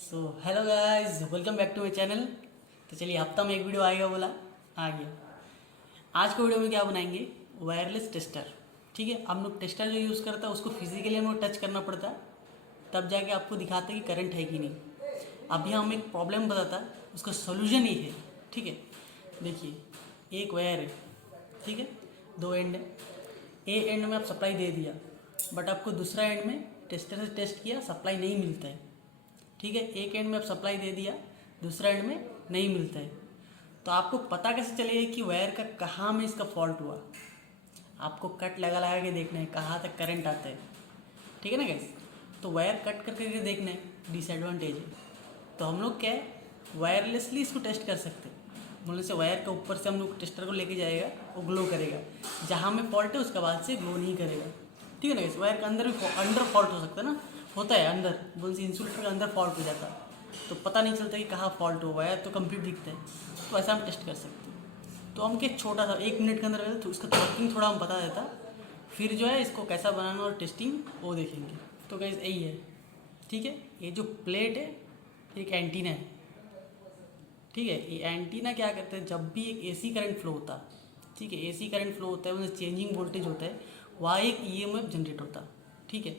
So hello guys, welcome back to my channel. तो चलिए, हफ्ता में एक वीडियो आएगा, बोला आ गया। आज के वीडियो में क्या बनाएंगे? Wireless tester. ठीक है, हम लोग टेस्टर जो यूज़ करता है उसको फिजिकली हम लोग टच करना पड़ता है, तब जाके आपको दिखाता है कि करंट है कि नहीं। अभी हम एक प्रॉब्लम बताता है, उसका सोल्यूशन ये है। ठीक है, देखिए, एक वायर है, ठीक है, दो एंड है। ए एंड में आप सप्लाई दे दिया, बट आपको दूसरा एंड में टेस्टर से टेस्ट किया, सप्लाई नहीं मिलता है। ठीक है, एक एंड में आप सप्लाई दे दिया, दूसरा एंड में नहीं मिलता है। तो आपको पता कैसे चलेगा कि वायर का कहाँ में इसका फॉल्ट हुआ? आपको कट लगा लगा के देखना है कहाँ तक करंट आता है। ठीक है ना गाइस? तो वायर कट करके देखना है, डिसएडवांटेज है। तो हम लोग क्या है, वायरलेसली इसको टेस्ट कर सकते हैं। बोलने से वायर के ऊपर से हम लोग टेस्टर को लेके जाएगा, वो ग्लो करेगा। जहाँ में फॉल्ट है उसके बाद से ग्लो नहीं करेगा। ठीक है ना गाइस? वायर के अंदर भी अंडर फॉल्ट हो सकता है ना, होता है अंदर, बोल से इंसुलेटर के अंदर फॉल्ट हो जाता है, तो पता नहीं चलता कि कहाँ फॉल्ट हुआ है, तो कंप्लीट दिखता है। तो ऐसा हम टेस्ट कर सकते हैं। तो हम क्या, छोटा सा 1 मिनट के अंदर तो उसका वर्किंग थोड़ा हम बता देता, फिर जो है इसको कैसा बनाना और टेस्टिंग वो देखेंगे। तो गाइस यही है। ठीक है, ये जो प्लेट है एक एंटीना है। ठीक है, ये एंटीना क्या करता है, जब भी एक एसी करंट फ्लो होता है, ठीक है, एसी करंट फ्लो होता है, उसमें चेंजिंग वोल्टेज होता है, वहाँ एक ईएमएफ जनरेट होता है। ठीक है,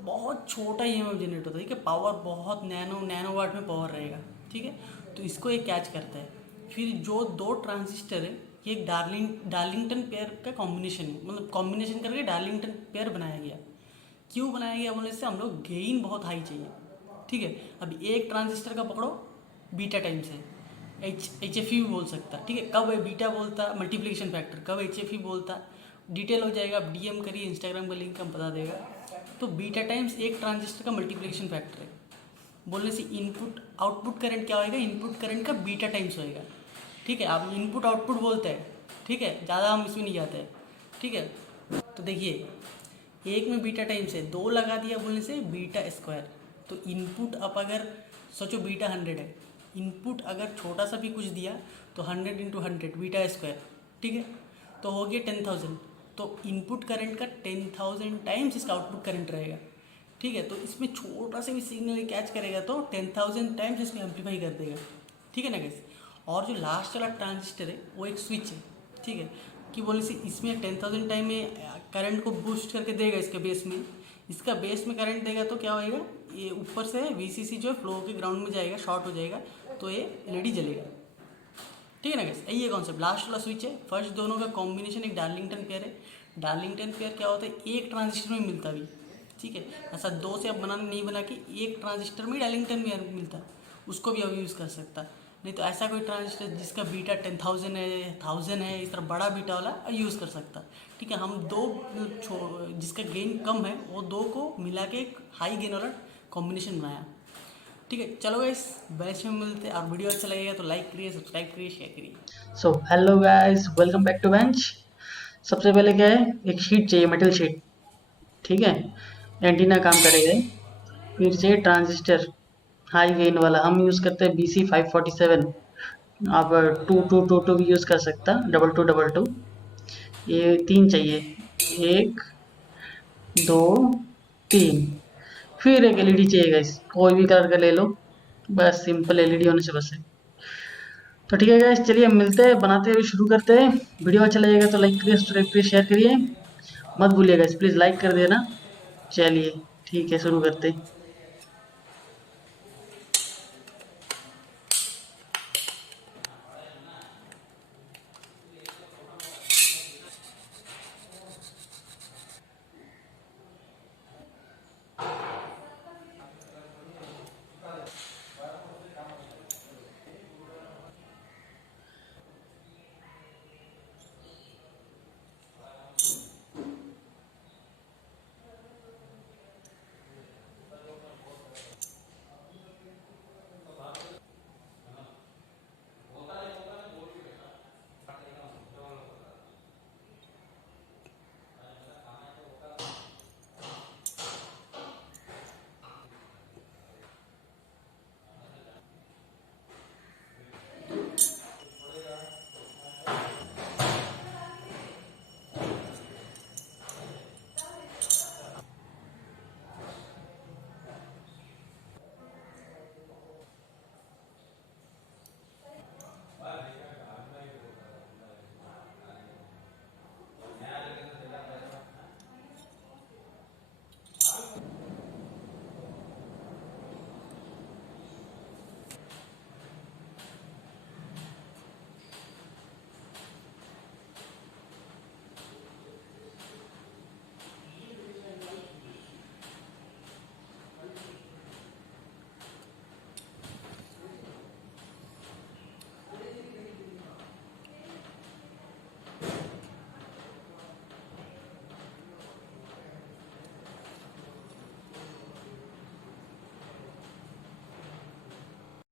बहुत छोटा ईएमएफ जनरेट होता है। ठीक है, पावर बहुत नैनो वाट में पावर रहेगा। ठीक है, तो इसको एक कैच करता है। फिर जो दो ट्रांजिस्टर है, ये एक डार्लिंगटन पेयर का कॉम्बिनेशन है, मतलब कॉम्बिनेशन करके डार्लिंगटन पेयर बनाया गया। क्यों बनाया गया बोलने से, हम लोग गेन बहुत हाई चाहिए। ठीक है, अब एक ट्रांजिस्टर का पकड़ो, बीटा टाइम्स है, एच एफ ई भी बोल सकता है। ठीक है, कब बीटा बोलता, मल्टीप्लिकेशन फैक्टर, कब एच एफ ई बोलता, डिटेल हो जाएगा। आप डीएम करिए, इंस्टाग्राम का लिंक हम बता देगा। तो बीटा टाइम्स एक ट्रांजिस्टर का मल्टीप्लिकेशन फैक्टर है। बोलने से इनपुट आउटपुट करंट क्या होएगा, इनपुट करंट का बीटा टाइम्स होएगा। ठीक है, आप इनपुट आउटपुट बोलते हैं। ठीक है, ज़्यादा हम इसमें नहीं जाते हैं। ठीक है, तो देखिए, एक में बीटा टाइम्स है, दो लगा दिया बोलने से बीटा स्क्वायर। तो इनपुट आप अगर सोचो बीटा 100 है, इनपुट अगर छोटा सा भी कुछ दिया तो 100 × 100 बीटा स्क्वायर। ठीक है, तो हो गया 10,000। तो इनपुट करंट का 10,000 टाइम्स इसका आउटपुट करंट रहेगा। ठीक है, तो इसमें छोटा सा भी सिग्नल कैच करेगा तो 10,000 टाइम्स इसको एम्पलीफाई कर देगा। ठीक है ना गाइस? और जो लास्ट वाला ट्रांजिस्टर है वो एक स्विच है। ठीक है, कि बोले से इसमें 10,000 टाइम में करंट को बूस्ट करके देगा इसके बेस में। इसका बेस में करंट देगा तो क्या होएगा, ये ऊपर से वीसीसी जो है फ्लो के ग्राउंड में जाएगा, शॉर्ट हो जाएगा, तो ये एलईडी जलेगा। ठीक है ना गाइस? यही है कॉन्सेप्ट। लास्ट वाला स्विच है, फर्स्ट दोनों का कॉम्बिनेशन एक डार्लिंगटन पेयर है। डार्लिंगटन पेयर क्या होता है, एक ट्रांजिस्टर में मिलता भी। ठीक है, ऐसा दो से अब बनाना नहीं बना कि एक ट्रांजिस्टर में डार्लिंगटन पेयर मिलता, उसको भी अब यूज़ कर सकता। नहीं तो ऐसा कोई ट्रांजिस्टर जिसका बीटा 10,000 है, 1000 है, इस तरह बड़ा बीटा वाला यूज़ कर सकता। ठीक है, हम दो जिसका गेन कम है वो दो को मिला के एक हाई गेन वाला कॉम्बिनेशन बनाया। ठीक है, चलो गाइस, बैच में मिलते हैं। और वीडियो अच्छा लगेगा तो लाइक करिए, सब्सक्राइब करिए, शेयर करिए। So hello guys, welcome back to bench. सबसे पहले क्या है, एक शीट चाहिए, मेटल शीट। ठीक है, एंटीना काम करेगा। फिर चाहिए ट्रांजिस्टर हाई गेन वाला, हम यूज़ करते हैं BC547। आप 2222 भी यूज़ कर सकता, 2222। ये तीन चाहिए, एक, दो, तीन। फिर एक एलईडी चाहिए गाइस, कोई भी कलर का ले लो, बस सिंपल एलईडी होने से बस है। तो ठीक है गाइस, चलिए मिलते हैं, बनाते हुए शुरू करते हैं। वीडियो अच्छा लगेगा तो लाइक करिए, सब्सक्राइब करिए, शेयर करिए, मत भूलिएगा, प्लीज़ लाइक कर देना। चलिए ठीक है, शुरू करते हैं।